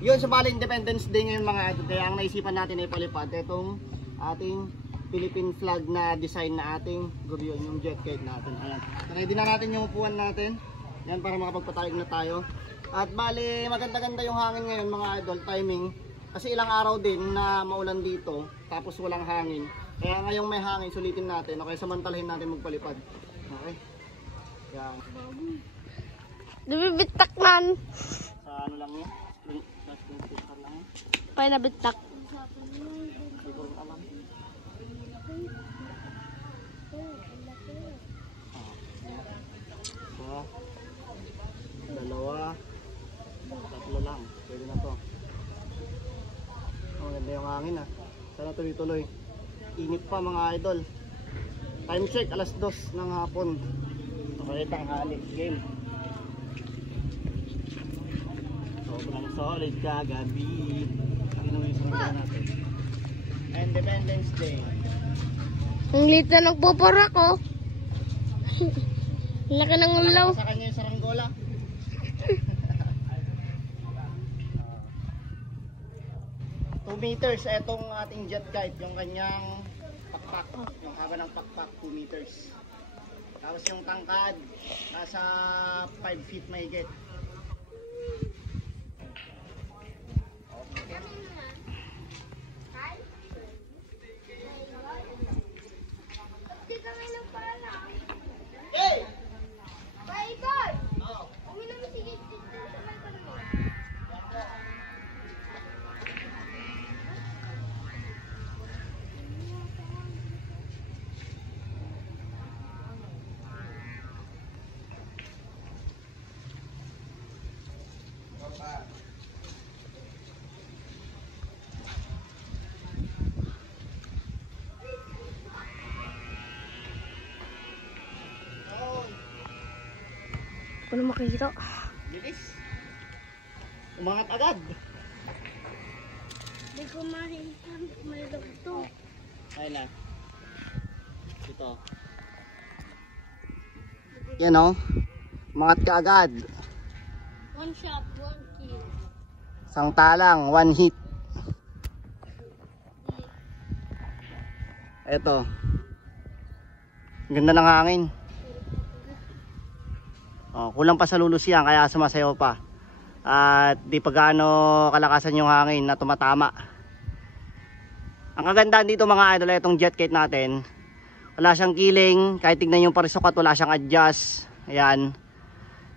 Yun, sa bali Independence Day ngayon mga idol. Kaya ang naisipan natin ay palipad itong ating Philippine flag na design na ating guryon, yung jet kite natin. Ayan. Ready na natin yung upuan natin. Yan, para makapagpatayog na tayo. At bali, maganda-ganda yung hangin ngayon mga idol, timing. Kasi ilang araw din na maulan dito, tapos walang hangin. Kaya ngayong may hangin, sulitin natin. Okay, samantalahin natin magpalipad. Okay. Yan. Dumibitak man. Sa ano lang yun? Sa screen lang yun. Pa'y nabitak. Hindi ko rin alam. So, dalawa, tatlo lang. Pwede na to. Maganda yung hangin ah. Sana tuloy-tuloy. Init pa mga idol. Time check, alas 2 ng hapon. Okay, tanghali. Game. Sobrang solid kagabi. Ang inuwi sa mga natin. Independence Day. Ang liit na nagpupura ko. Laki ng ulaw. Sa kanya yung saranggola. 2 meters etong ating jet kite, yung kanyang pakpak, yung haba ng pakpak 2 meters. Tapos yung tangkad nasa 5 feet mahigit. Hey! Idol! Uminom mo sige dito sa balkon mo. Ano makikita? Bilis. Umangat agad. Hindi ko makikita. May lagto. Ayun na. Ito. Yan o. Umangat ka agad. One shot, one kill. Isang talang, 1 hit. Ito. Ganda ng hangin. Oh, kulang pa sa lulusyan kaya sumasayaw pa. At di pa gaano kalakasan yung hangin na tumatama. Ang kagandahan dito mga idol, itong jet kite natin, wala siyang kiling, kahit tignan yung parisukat wala siyang adjust. Ayan.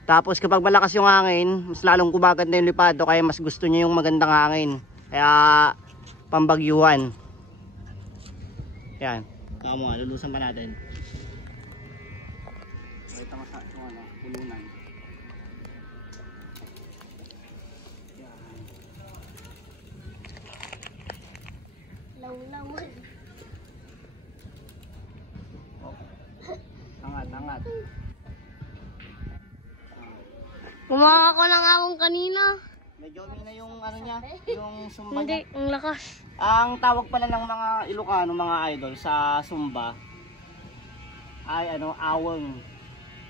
Tapos kapag malakas yung hangin, mas lalong kumaganda yung lipado, kaya mas gusto niya yung magandang hangin. Kaya pambagyuhan. Ayan. Tama mo, lulusan pa natin. Ito mo sa pulunan. Law-lawan. Angat. Kumaha ko ng awang kanina. Medyo na yung ano niya, yung sumba Hindi, niya. ang lakas. Ang tawag pala ng mga Ilocano, mga idol sa sumba ay ano, awang.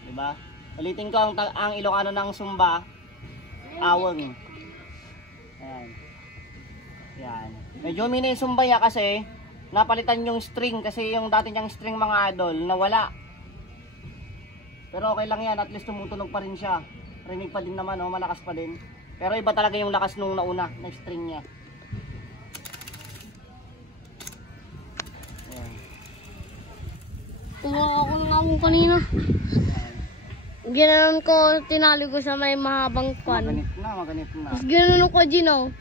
'Di ba? Ulitin ko ang Ilocano ng sumba, awang. Ayan. Yan. Medyo mina yung sumba niya kasi napalitan yung string, kasi yung dati niyang string mga idol nawala. Pero okay lang yan, at least tumutunog pa rin siya. Rinig pa din naman, oh, malakas pa din. Pero iba talaga yung lakas nung nauna na string niya. Ayan. Kumaha ko ng awang kanina. Ginanon ko, tinali ko sa may mahabang kwan. Maganip na. Tapos ginanon ko, Gino.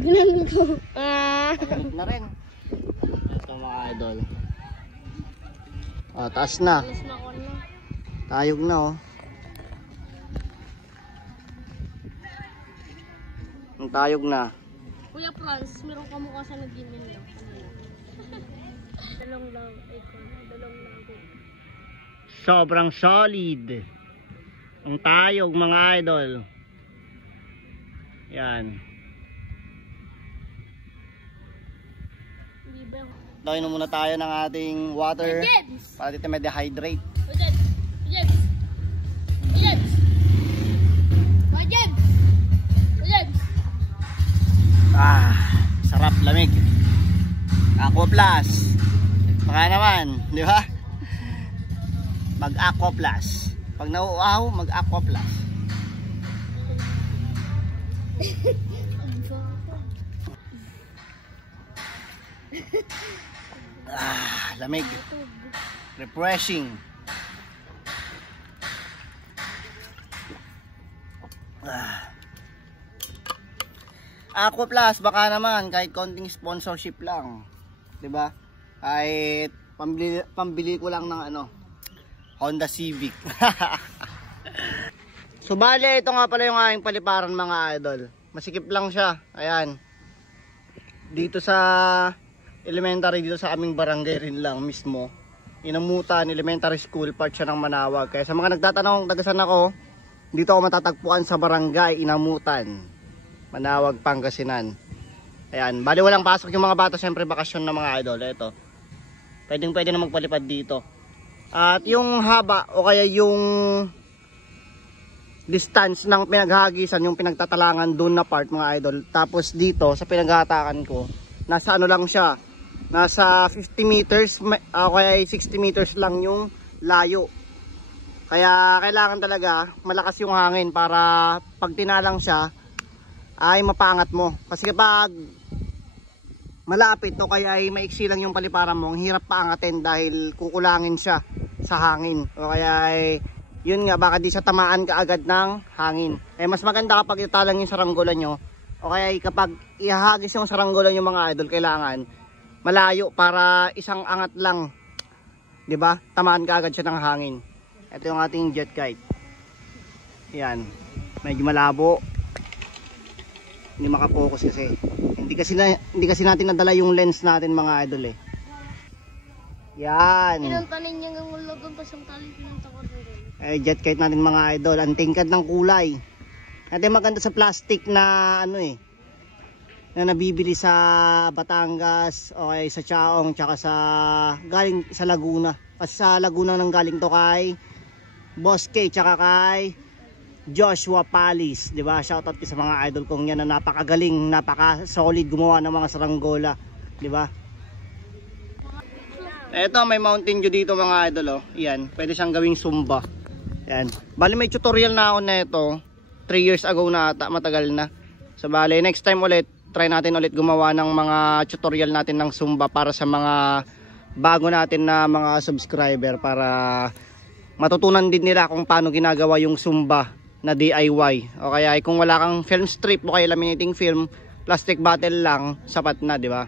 Ginanon ko. Maganip na rin. Ito mga idol. Oh, taas na. Alas na ko na. Tayog na oh. Ang tayog na. Kuya Franz, meron ka mukha sa nag-email lang. Dalawang lang. Dalawang lang. Sobrang solid. Ang tayog mga idol. Yan. Hindi ba? Lagyan muna tayo ng ating water para dito may dehydrate. Sarap, lamig. Aqua Plus. Baka naman, di ba? Mag Aqua Plus. Pag nauuaw, mag Aqua Plus. Lamig. Refreshing. Aqua Plus, baka naman kahit konting sponsorship lang, 'di ba? Kahit pambili ko lang ng Honda Civic. So bale, ito nga pala yung aking paliparan mga idol. Masikip lang siya. Ayan. Dito sa elementary, dito sa aming barangay rin lang mismo. Inamutan Elementary School, part siya ng Manawag. Kaya sa mga nagtatanong, tagasan ako, dito ako matatagpuan sa barangay Inamutan, Manawag, Pangasinan. Ayan, bali walang pasok yung mga bata, syempre bakasyon na mga idol. Ito, pwede na magpalipad dito. At yung haba o kaya yung distance ng pinaghahagisan, yung pinagtatalangan doon na part mga idol. Tapos dito sa pinaghahatakan ko, nasa lang siya, nasa 50 meters o kaya 60 meters lang yung layo. Kaya kailangan talaga malakas yung hangin para pag tinalang siya ay mapaangat mo. Kasi kapag malapit o kaya ay maiksi lang yung paliparan mo, ang hirap paangatin dahil kukulangin siya sa hangin. O kaya ay yun nga, baka di siya tamaan kaagad ng hangin. Mas maganda kapag italang yung saranggola nyo, o kaya kapag ihahagis yung saranggola nyo mga idol, kailangan malayo para isang angat lang, di ba? Tamaan kaagad siya ng hangin. Ito yung ating jet kite. Yan, medyo malabo, hindi makapokus kasi hindi kasi natin nadala yung lens natin mga idol eh. Yan. Pinuntanin niya ng ulogon pa siyang tali pinunta ko doon. Jet kite natin mga idol, ang tingkad ng kulay. Ito maganda sa plastic na na nabibili sa Batangas o kaya sa Chaong, tsaka galing sa Laguna. Kasi sa Laguna nang galing to kay Boss K tsaka kay Joshua Palis, di ba? Shoutout ko sa mga idol kong yan na napakagaling, napaka-solid gumawa ng mga saranggola, di ba? Ito may Mountain Dew dito mga idol, oh. Yan, pwede siyang gawing Zumba. Yan. Bali may tutorial na ako nito 3 years ago na ata, matagal na. So bali next time ulit, try natin ulit gumawa ng mga tutorial natin ng Zumba para sa mga bago natin na mga subscriber, para matutunan din nila kung paano ginagawa yung Zumba na DIY. O kaya kung wala kang film strip o kaya laminating film, plastic bottle lang, sapat na, di ba?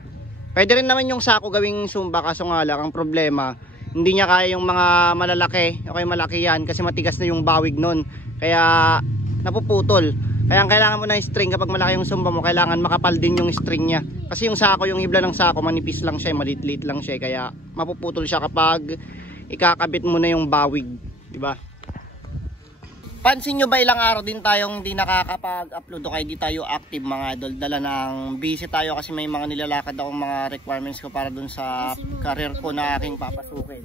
Pwede rin naman yung sako gawing Zumba, kaso nga lang ang problema, hindi niya kaya yung mga malalaki o kaya malaki yan kasi matigas na yung bawig nun, kaya napuputol. Kaya ang kailangan mo ng string kapag malaki yung Zumba mo, kailangan makapal din yung string niya. Kasi yung sako, yung hibla ng sako, manipis lang siya, maliit-liit lang siya, kaya mapuputol siya kapag ikakabit mo na yung bawig, di ba? Pansin nyo ba ilang araw din tayong hindi nakakapag-upload o kaya di tayo active mga idol? Dala ng busy tayo kasi may mga nilalakad akong mga requirements ko para dun sa career ko na aking papasukin.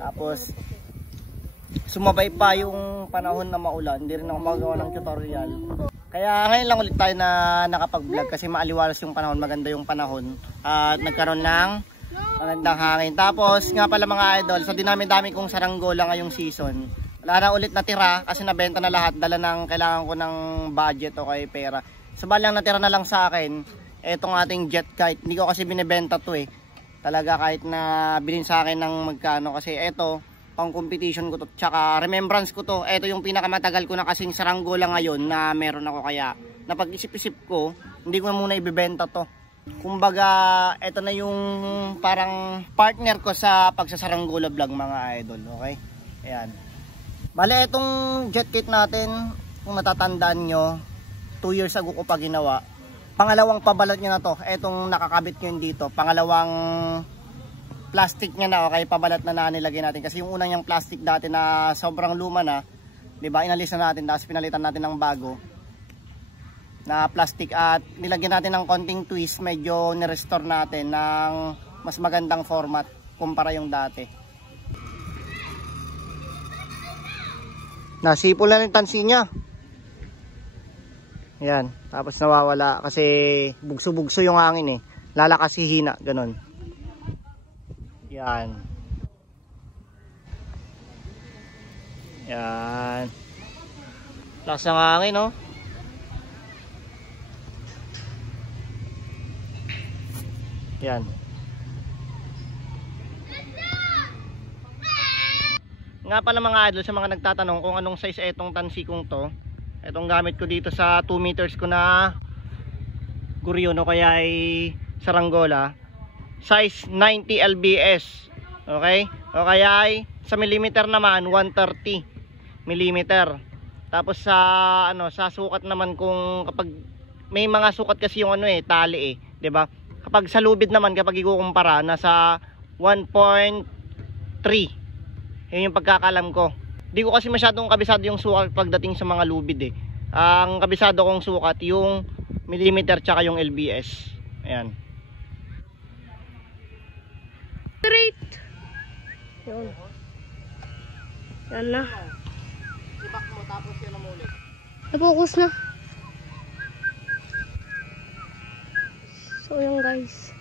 Tapos sumabay pa yung panahon na maulan, hindi rin ako magawa ng tutorial. Kaya ngayon lang ulit tayo na nakapag-vlog kasi maaliwalas yung panahon, maganda yung panahon. At nagkaroon ng magandang hangin. Tapos nga pala mga idol, sa dinami-dami kong saranggola ngayong season, wala na ulit natira kasi nabenta na lahat. Dala ng kailangan ko ng budget o kay pera. So balang natira na lang sa akin etong ating jet kite. Hindi ko kasi binebenta to eh. Talaga kahit na bilhin sa akin ng magkano, kasi eto pang competition ko to, tsaka remembrance ko to. Eto yung pinakamatagal ko na kasing saranggola ngayon na meron ako, kaya napag-isip-isip ko hindi ko na muna ibebenta to. Kumbaga eto na yung parang partner ko sa pagsasaranggola vlog mga idol. Okay, ayan. Bale, itong jet kit natin, kung natatandaan nyo, 2 years ago ko pa ginawa. Pangalawang pabalat nyo na to. Itong nakakabit nyo dito, pangalawang plastic nya na, okay, pabalat na nilagay natin. Kasi yung unang yung plastic dati na sobrang luma na, diba, inalis na natin, tapos pinalitan natin ng bago na plastic at nilagyan natin ng konting twist, medyo nirestore natin ng mas magandang format kumpara yung dati. Nasipol na rin tansi niya. Yan, tapos nawawala kasi bugso-bugso yung hangin eh. Lalakas hihina, ganun. Yan. Yan. Lakas ng hangin, no? Yan. Nga pala mga idol, sa mga nagtatanong kung anong size etong tansikong to. Etong gamit ko dito sa 2 meters ko na Goryeo, no, kaya ay saranggola. Size 90 lbs. Okay? O kaya ay sa millimeter naman 130 millimeter. Tapos sa ano, sa sukat naman, kung kapag may mga sukat kasi yung ano tali 'di ba? Kapag sa lubid naman, kapag ikukumpara, nasa 1.3. Yun yung pagkakalam ko. Di ko kasi masyadong kabisado yung sukat pagdating sa mga lubid Ang kabisado kong sukat yung millimeter tsaka yung lbs. Ayan. Straight. Yun. Yan na. Ibak mo tapos yan na ulit. Napokus na. So yun guys.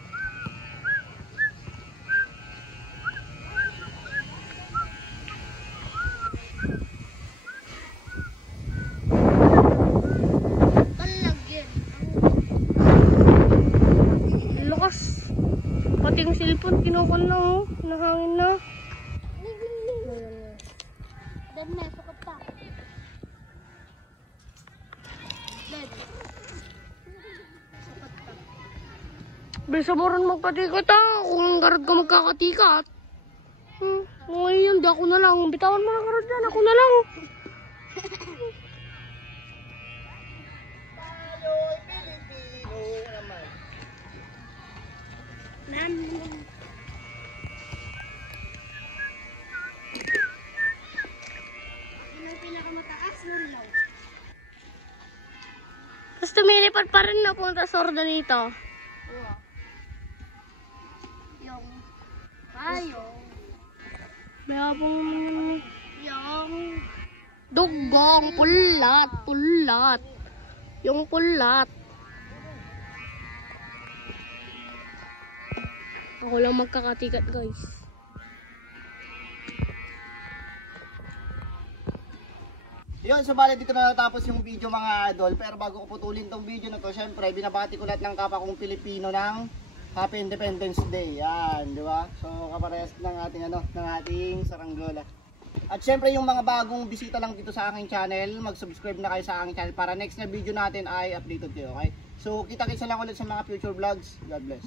Lukas. Pati yung cellphone kinukon na nahangin na. Dan may sukat pa. Dan. Bisaboran magkatikat kung garad ka magkakatikat. Ngayon, di ako na lang. Bitawan mo na garad yan, ako na lang. Tayo'y Pilipino naman. Yun ang pinakamataas na law. Tapos tumilipad pa rin na punta sa orda dito. Yung payong. May abang Yung dugong, pulat, pulat. Yung pulat. Ako lang magkakatikat guys. Yun, so bali dito na natapos yung video mga idol. Pero bago ko putulin tong video na to, syempre binabati ko lahat ng kapwa kong Pilipino ng Happy Independence Day. Yan, di ba? So kaparehas ng ating ng ating saranggola. At syempre yung mga bagong bisita lang dito sa aking channel, mag-subscribe na kayo sa aking channel para next na video natin ay updated kayo, okay? So kita-kitsa lang ulit sa mga future vlogs. God bless.